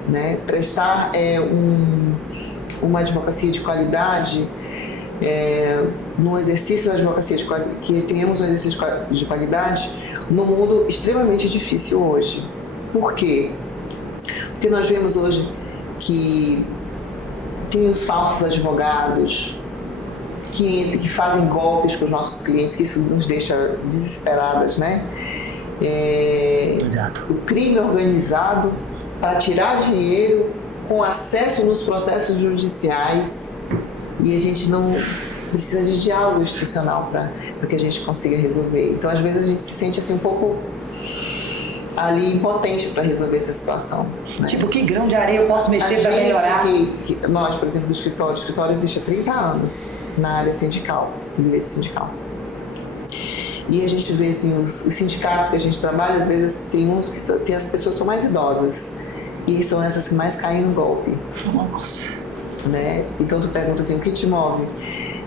né? Prestar uma advocacia de qualidade, no exercício da advocacia que tenhamos um exercício de qualidade num mundo extremamente difícil hoje. Por quê? Porque nós vemos hoje que tem os falsos advogados, que fazem golpes com os nossos clientes, que isso nos deixa desesperadas, né? Exato. O crime organizado para tirar dinheiro com acesso nos processos judiciais, e a gente não precisa de diálogo institucional para que a gente consiga resolver. Então, às vezes, a gente se sente assim um pouco ali impotente para resolver essa situação. Né? Tipo, que grão de areia eu posso mexer para melhorar? Nós, por exemplo, do escritório, o escritório existe há 30 anos na área sindical, direito sindical. E a gente vê assim, os sindicatos que a gente trabalha, às vezes tem uns que as pessoas são mais idosas e são essas que mais caem no golpe. Nossa. Né? Então tu pergunta assim, o que te move?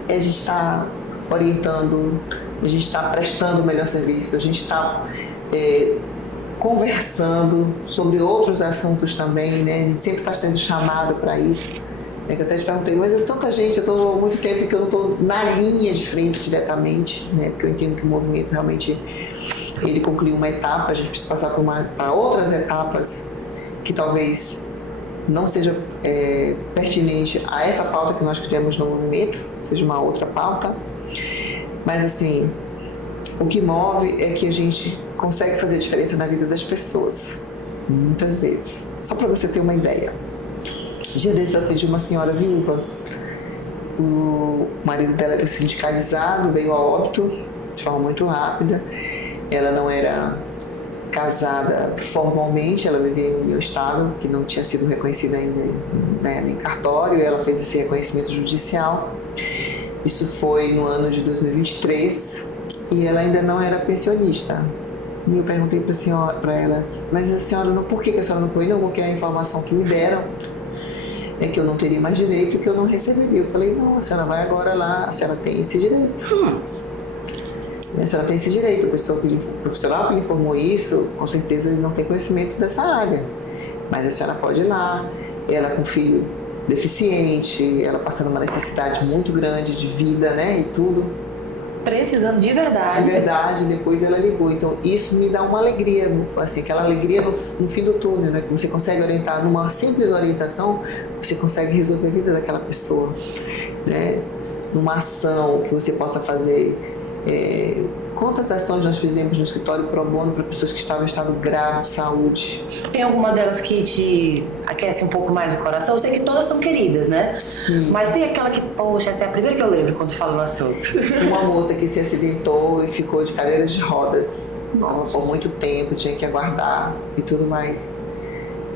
A gente está orientando, a gente está prestando o melhor serviço, a gente está conversando sobre outros assuntos também, né? A gente sempre está sendo chamado para isso. Que eu até te perguntei, mas é tanta gente, eu estou há muito tempo que eu não estou na linha de frente diretamente, né? Porque eu entendo que o movimento realmente ele concluiu uma etapa, a gente precisa passar para outras etapas que talvez não seja pertinente a essa pauta que nós criamos no movimento, seja uma outra pauta. Mas assim, o que move é que a gente consegue fazer diferença na vida das pessoas, muitas vezes. Só para você ter uma ideia. Dia desse eu atendi uma senhora viúva. O marido dela era sindicalizado, veio a óbito de forma muito rápida. Ela não era casada formalmente, ela vivia em união estável, que não tinha sido reconhecida ainda, né, em cartório, e ela fez esse reconhecimento judicial. Isso foi no ano de 2023 e ela ainda não era pensionista. E eu perguntei para ela, mas a senhora, por que a senhora não foi? Não, porque a informação que me deram é que eu não teria mais direito, que eu não receberia. Eu falei, não, a senhora vai agora lá, a senhora tem esse direito. A senhora tem esse direito. O profissional que lhe informou isso, com certeza ele não tem conhecimento dessa área. Mas a senhora pode ir lá, ela com filho deficiente, ela passando uma necessidade muito grande de vida, né, e tudo. Precisando de verdade. De verdade, depois ela ligou. Então, isso me dá uma alegria, assim, aquela alegria no fim do túnel, né? Que você consegue orientar, numa simples orientação, você consegue resolver a vida daquela pessoa, né? numa ação que você possa fazer. Quantas ações nós fizemos no escritório pro bono para pessoas que estavam em estado grave de saúde? Tem alguma delas que te aquece um pouco mais o coração? Eu sei que todas são queridas, né? Sim. Mas tem aquela que, poxa, essa é a primeira que eu lembro quando falo no assunto. Uma moça que se acidentou e ficou de cadeiras de rodas. Nossa. Por muito tempo, tinha que aguardar e tudo mais.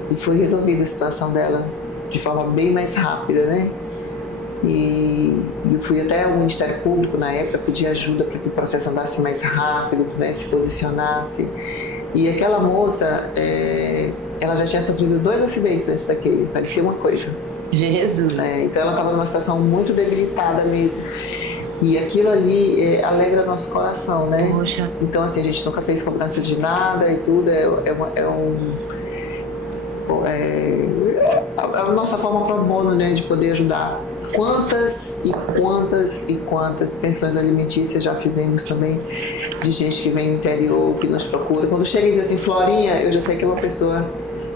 E foi resolvida a situação dela de forma bem mais rápida, né? E eu fui até o Ministério Público na época pedir ajuda para que o processo andasse mais rápido, né, se posicionasse. E aquela moça, ela já tinha sofrido 2 acidentes antes daquele, parecia uma coisa. Jesus. Então ela estava numa situação muito debilitada mesmo. E aquilo ali alegra nosso coração, né? Poxa. Então assim, a gente nunca fez cobrança de nada e tudo, a nossa forma pro bono, né, de poder ajudar. Quantas pensões alimentícias já fizemos também, de gente que vem do interior, que nos procura. Quando chega e diz assim, Florinha, eu já sei que é uma pessoa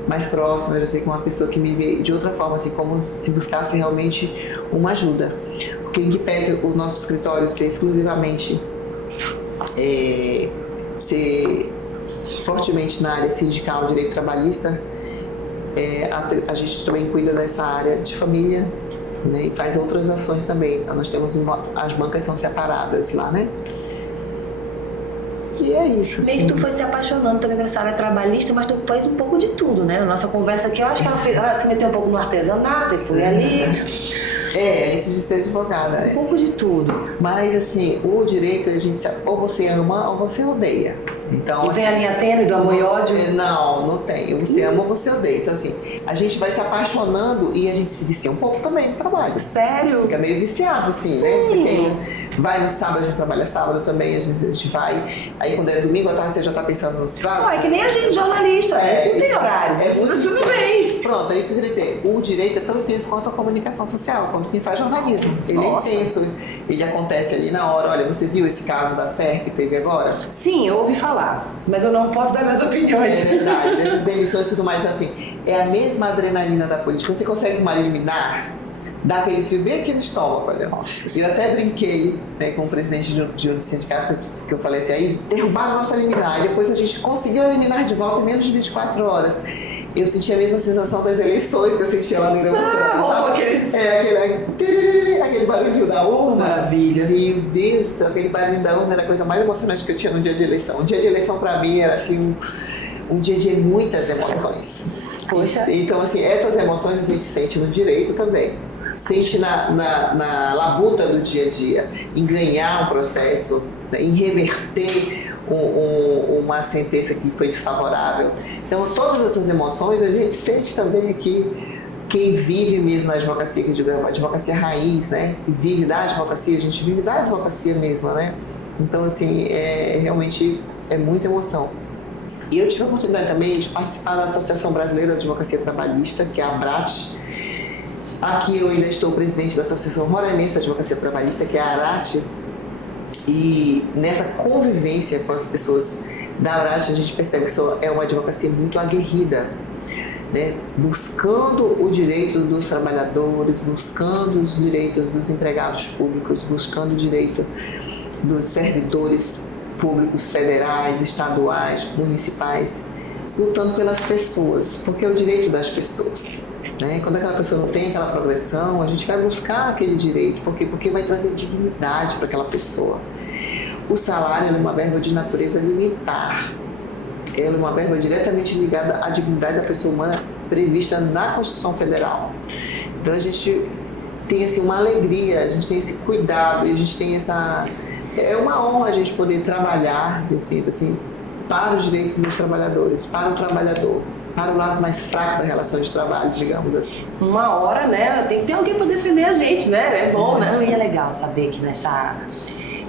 mais próxima, eu já sei que é uma pessoa que me vê de outra forma, assim, como se buscasse realmente uma ajuda. Porque em que pese o nosso escritório ser exclusivamente, ser fortemente na área sindical, direito trabalhista, a gente também cuida dessa área de família, né, e faz outras ações também. Nós temos as bancas são separadas lá, né? E é isso. Meio que tu foi se apaixonando também por essa área trabalhista, mas tu faz um pouco de tudo, né? Na nossa conversa aqui, eu acho que ela se meteu um pouco no artesanato e foi ali. Antes de ser advogada. Um pouco de tudo. Mas assim, o direito, a gente ou você ama ou você odeia. Então, não tem a linha tênue do amor e ódio? Não tem. Você ama ou você odeia. Então, assim, a gente vai se apaixonando e a gente se vicia um pouco também no trabalho. Sério? Fica meio viciado, assim, né? Você vai no sábado, a gente trabalha sábado também, a gente vai. Aí, quando é domingo à tarde, você já tá pensando nos prazos. É que nem a gente, jornalista. A gente não tem horários. Tudo bem. Pronto, é isso que eu queria dizer. O direito é tão intenso quanto a comunicação social, quanto quem faz jornalismo. Ele é intenso. Ele acontece ali na hora. Olha, você viu esse caso da SER que teve agora? Sim, eu ouvi falar. Mas eu não posso dar minhas opiniões. É verdade, dessas demissões e tudo mais, assim, é a mesma adrenalina da política. Você consegue uma liminar, dá aquele frio bem aqui no estômago, olha. Eu até brinquei, né, com o presidente de um dos sindicatos, que eu falei assim, aí derrubaram a nossa liminar, e depois a gente conseguiu eliminar de volta em menos de 24 horas. Eu senti a mesma sensação das eleições que eu sentia lá no Irã. Aquele barulhinho da urna. Maravilha. Meu Deus do céu, aquele barulho da urna era a coisa mais emocionante que eu tinha no dia de eleição. O dia de eleição pra mim era assim um dia de muitas emoções. Poxa. Então assim, essas emoções a gente sente no direito também. Sente na labuta do dia a dia, em ganhar um processo, em reverter uma sentença que foi desfavorável. Então, todas essas emoções a gente sente também aqui. Quem vive mesmo na advocacia, que eu digo, a advocacia raiz, né? Que vive da advocacia, a gente vive da advocacia mesmo, né? Então, assim, realmente é muita emoção. E eu tive a oportunidade também de participar da Associação Brasileira de Advocacia Trabalhista, que é a ABRAT. Aqui eu ainda estou presidente da Associação Roraimense da Advocacia Trabalhista, que é a ARAT. E nessa convivência com as pessoas da ABRAT, a gente percebe que isso é uma advocacia muito aguerrida, né? Buscando o direito dos trabalhadores, buscando os direitos dos empregados públicos, buscando o direito dos servidores públicos federais, estaduais, municipais, lutando pelas pessoas, porque é o direito das pessoas. Né? Quando aquela pessoa não tem aquela progressão, a gente vai buscar aquele direito, porque vai trazer dignidade para aquela pessoa. O salário é uma verba de natureza limitar, ela é uma verba diretamente ligada à dignidade da pessoa humana prevista na Constituição Federal. Então a gente tem assim, uma alegria, a gente tem esse cuidado, e a gente tem essa... É uma honra a gente poder trabalhar, eu sinto assim, para os direitos dos trabalhadores, para o trabalhador, para o lado mais fraco da relação de trabalho, digamos assim. Uma hora, né, tem que ter alguém para defender a gente, né? É bom, né? E é legal saber que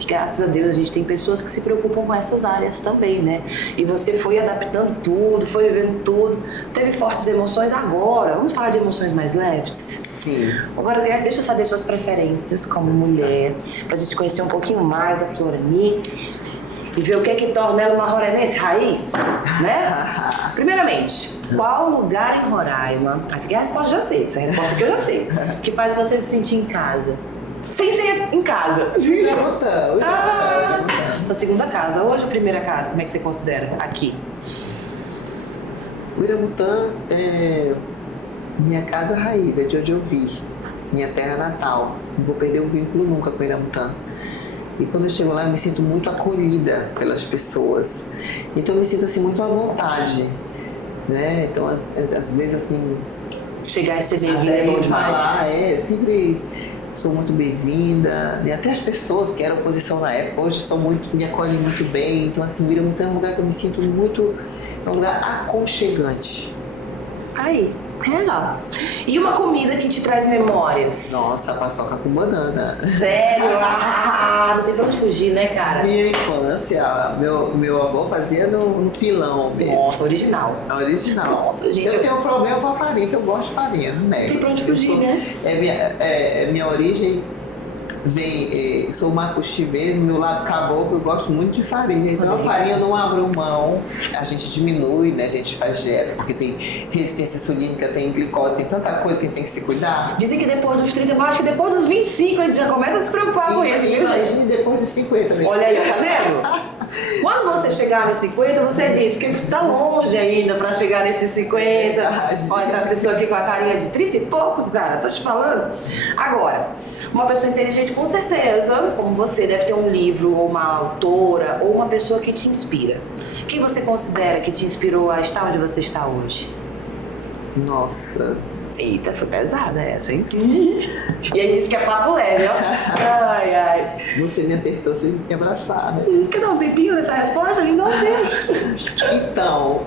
graças a Deus a gente tem pessoas que se preocupam com essas áreas também, né? E você foi adaptando tudo, foi vivendo tudo, teve fortes emoções. Agora, vamos falar de emoções mais leves? Sim. Agora, deixa eu saber suas preferências como mulher, pra gente conhecer um pouquinho mais a Florani e ver o que torna ela uma roraimense raiz, né? Primeiramente, qual lugar em Roraima, essa aqui é a resposta que eu já sei, essa é a resposta que eu já sei, que faz você se sentir em casa? Sem ser em casa. Uiramutã. Sua segunda casa. Hoje a primeira casa, como é que você considera aqui? Uiramutã é minha casa raiz, é de onde eu vi. Minha terra natal. Não vou perder o vínculo nunca com Uiramutã. E quando eu chego lá, eu me sinto muito acolhida pelas pessoas. Então, eu me sinto assim muito à vontade, né? Então, às vezes, assim... Chegar e ser bem-vinda é bom demais. Sempre sou muito bem-vinda. E até as pessoas que eram oposição na época, hoje me acolhem muito bem. Então, assim, Uiramutã é um lugar que eu me sinto muito... É um lugar aconchegante. Aí, legal. E uma comida que te traz memórias? Nossa, paçoca com banana. Sério? Não tem pra onde fugir, né, cara? Minha infância, meu avô fazia no pilão mesmo. Nossa, original. Original. Nossa, gente. Eu tenho um problema com a farinha, que eu gosto de farinha, né? Não tem pra onde fugir, né? Minha origem vem, sou macuxi mesmo, meu lado caboclo, eu gosto muito de farinha. Então a farinha eu não abro mão, a gente diminui, né? A gente faz dieta, porque tem resistência insulínica, tem glicose, tem tanta coisa que a gente tem que se cuidar. Dizem que depois dos 30, mas acho que depois dos 25 a gente já começa a se preocupar com isso, viu, Imagine gente? depois dos 50 mesmo. Olha aí, tá vendo? Quando você chegar nos 50, você diz, porque você tá longe ainda pra chegar nesses 50. Olha, essa pessoa aqui com a carinha de 30 e poucos, cara, tô te falando. Agora, uma pessoa inteligente com certeza, como você, deve ter um livro, ou uma autora, ou uma pessoa que te inspira. Quem você considera que te inspirou a estar onde você está hoje? Nossa. Eita, foi pesada essa, hein? E aí disse que é papo leve, ó. Ai, ai. Você me apertou sem me abraçar, né? Quer dar um tempinho nessa resposta? Ainda não tem. Então,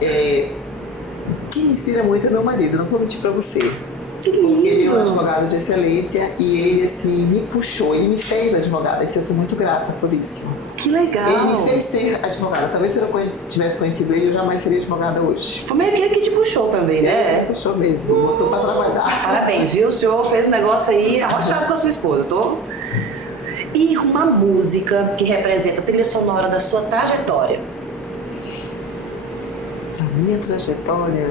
quem me inspira muito é meu marido, não vou mentir pra você. Que lindo. Ele é um advogado de excelência e ele, assim, me puxou, ele me fez advogada. Eu sou muito grata por isso. Que legal. Ele me fez ser advogada. Talvez se eu não tivesse conhecido ele, eu jamais seria advogada hoje. Foi meio que ele que te puxou também, né? Ele puxou mesmo, me botou pra trabalhar. Parabéns, viu? O senhor fez um negócio aí arrochado com a sua esposa, tô? E uma música que representa a trilha sonora da sua trajetória. A minha trajetória...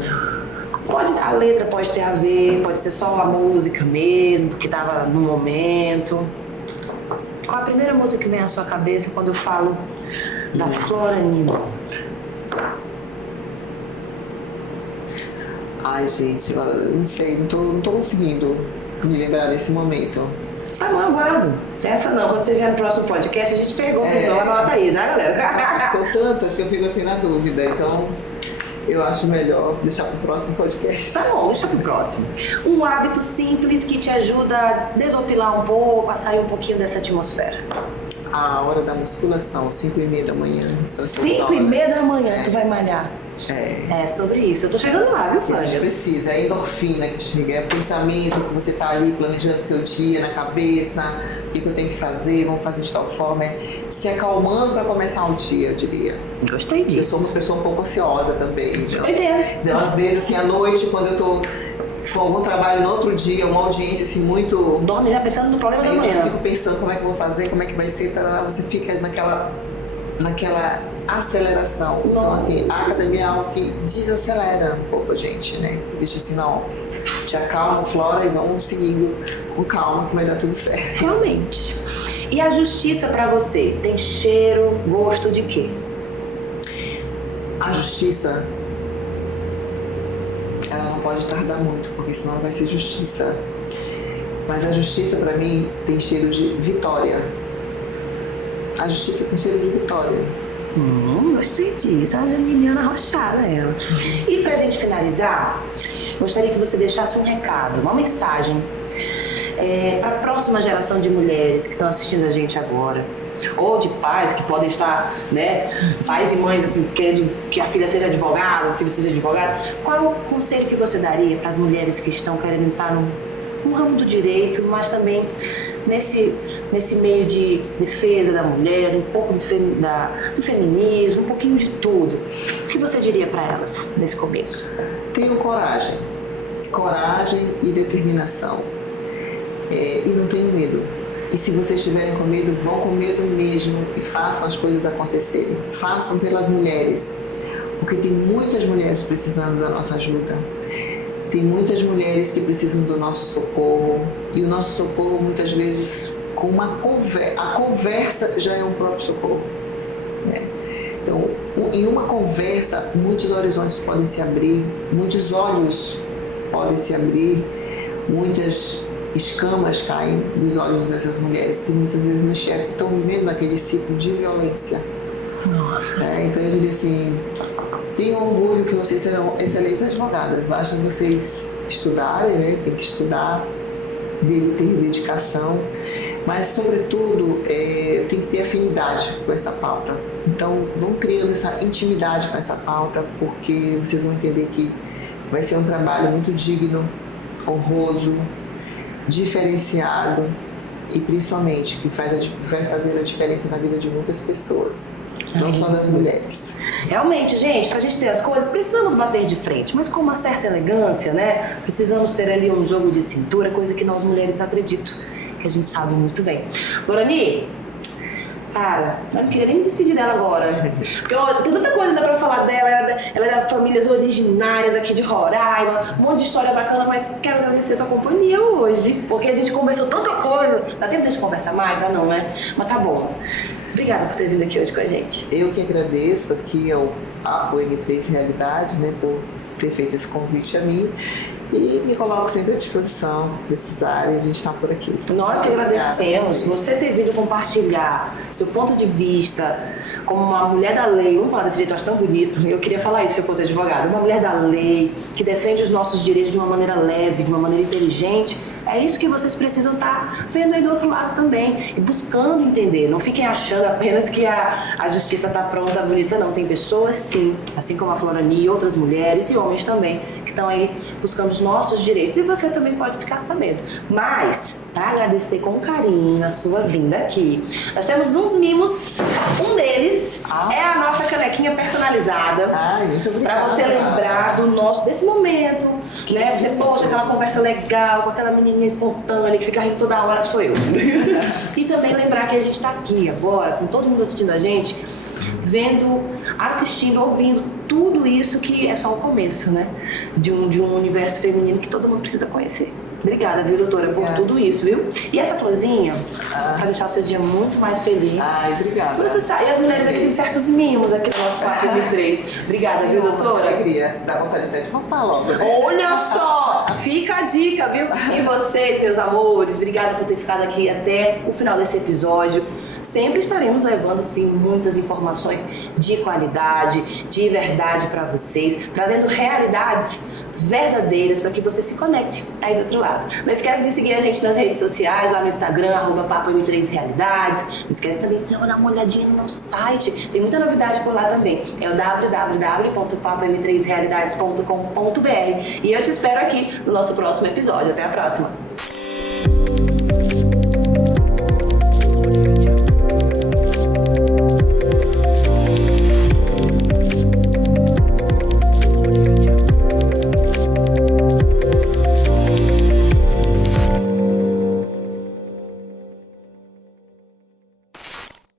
A letra pode ter a ver, pode ser só a música mesmo, porque tava no momento. Qual a primeira música que vem à sua cabeça quando eu falo da Flora Nino? Ai, gente, agora eu não sei, não tô conseguindo me lembrar nesse momento. Tá bom, aguardo. Essa não, quando você vier no próximo podcast, a gente pergunta os nomes, anota aí, né, galera? São tantas que eu fico assim na dúvida, então eu acho melhor deixar pro próximo podcast. Tá bom, deixa pro próximo. Um hábito simples que te ajuda a desopilar um pouco, a sair um pouquinho dessa atmosfera. A hora da musculação, 5h30 da manhã. 5h30 da manhã tu vai malhar. É sobre isso. Eu tô chegando lá, viu, A Flávia? gente precisa, é a endorfina que chega, é o pensamento que você tá ali planejando o seu dia na cabeça, o que eu tenho que fazer, vamos fazer de tal forma, se acalmando para começar o dia, eu diria. Gostei disso. Eu sou uma pessoa um pouco ansiosa também. Então, Eu entendo. Então, às vezes, assim, à noite, quando eu tô com algum trabalho no outro dia, uma audiência assim muito... Dorme já pensando no problema da Aí eu já manhã. fico pensando como é que eu vou fazer, como é que vai ser, tarará, você fica naquela aceleração. Então, assim, a academia é algo que desacelera um pouco a gente, né? Deixa assim, não, te acalma, Flora, e vamos seguindo com calma que vai dar tudo certo. Realmente. E a justiça pra você? Tem cheiro, gosto de quê? A justiça, ela não pode tardar muito, porque senão vai ser justiça. Mas a justiça, pra mim, tem cheiro de vitória. A justiça tem cheiro de vitória. Gostei disso. A Geminiana arrochada, ela. E pra gente finalizar, gostaria que você deixasse um recado, uma mensagem para a próxima geração de mulheres que estão assistindo a gente agora, ou de pais que podem estar, né, pais e mães assim, querendo que a filha seja advogada, o filho seja advogado. Qual é o conselho que você daria para as mulheres que estão querendo entrar no ramo do direito, mas também nesse meio de defesa da mulher, um pouco do feminismo, um pouquinho de tudo? O que você diria para elas nesse começo? Tenham coragem e determinação, e não tenham medo. E se vocês estiverem com medo, vão com medo mesmo e façam as coisas acontecerem. Façam pelas mulheres, porque tem muitas mulheres precisando da nossa ajuda. Tem muitas mulheres que precisam do nosso socorro, e o nosso socorro muitas vezes com a conversa já é um próprio socorro, né? Então, em uma conversa, muitos horizontes podem se abrir, muitos olhos podem se abrir, muitas escamas caem nos olhos dessas mulheres que muitas vezes não enxergam, estão vivendo naquele ciclo de violência. Nossa. Então eu diria assim, tenho orgulho que vocês serão excelentes advogadas, basta vocês estudarem, né? Tem que estudar, ter dedicação, mas sobretudo tem que ter afinidade com essa pauta. Então vão criando essa intimidade com essa pauta, porque vocês vão entender que vai ser um trabalho muito digno, honroso, diferenciado e principalmente que vai fazer a diferença na vida de muitas pessoas, não só das mulheres. Realmente, gente, pra gente ter as coisas, precisamos bater de frente, mas com uma certa elegância, né? Precisamos ter ali um jogo de cintura, coisa que nós mulheres acredito que a gente sabe muito bem. Lorani, cara, eu não queria nem me despedir dela agora. Porque tem tanta coisa ainda pra falar dela. Ela é da famílias originárias aqui de Roraima, um monte de história bacana, mas quero agradecer a sua companhia hoje. Porque a gente conversou tanta coisa. Dá tempo de a gente conversar mais? Dá não, né? Mas tá bom. Obrigada por ter vindo aqui hoje com a gente. Eu que agradeço aqui ao Papo M3 Realidade, né, por ter feito esse convite a mim. E me coloco sempre à disposição, precisarem, a gente está por aqui. Nós que agradecemos você ter vindo compartilhar seu ponto de vista como uma mulher da lei. Vamos falar desse jeito, eu acho tão bonito. Eu queria falar isso se eu fosse advogada. Uma mulher da lei, que defende os nossos direitos de uma maneira leve, de uma maneira inteligente. É isso que vocês precisam estar vendo aí do outro lado também e buscando entender. Não fiquem achando apenas que a justiça está pronta, bonita, não. Tem pessoas, sim, assim como a Florani e outras mulheres e homens também, que estão aí buscando os nossos direitos. E você também pode ficar sabendo. Mas, para agradecer com carinho a sua vinda aqui, nós temos uns mimos. Um deles é a nossa canequinha personalizada. Ai, muito obrigada. Para você lembrar desse momento, né? Você, poxa, aquela conversa legal com aquela menininha espontânea que fica rindo toda hora, sou eu. E também lembrar que a gente tá aqui agora, com todo mundo assistindo a gente, vendo, assistindo, ouvindo tudo isso que é só o começo, né? De um universo feminino que todo mundo precisa conhecer. Obrigada, viu, doutora, por tudo isso, viu? E essa florzinha, pra deixar o seu dia muito mais feliz. Ai, obrigada. Você sabe, e as mulheres aqui têm certos mimos aqui no nosso Papo M3. Obrigada, viu, doutora? Alegria. Dá vontade até de voltar logo, né? Olha só! Fica a dica, viu? E vocês, meus amores, obrigada por ter ficado aqui até o final desse episódio. Sempre estaremos levando, sim, muitas informações de qualidade, de verdade para vocês, trazendo realidades verdadeiras para que você se conecte aí do outro lado. Não esquece de seguir a gente nas redes sociais, lá no Instagram, @PapoM3Realidades. Não esquece também de dar uma olhadinha no nosso site, tem muita novidade por lá também. É o www.papom3realidades.com.br. E eu te espero aqui no nosso próximo episódio. Até a próxima!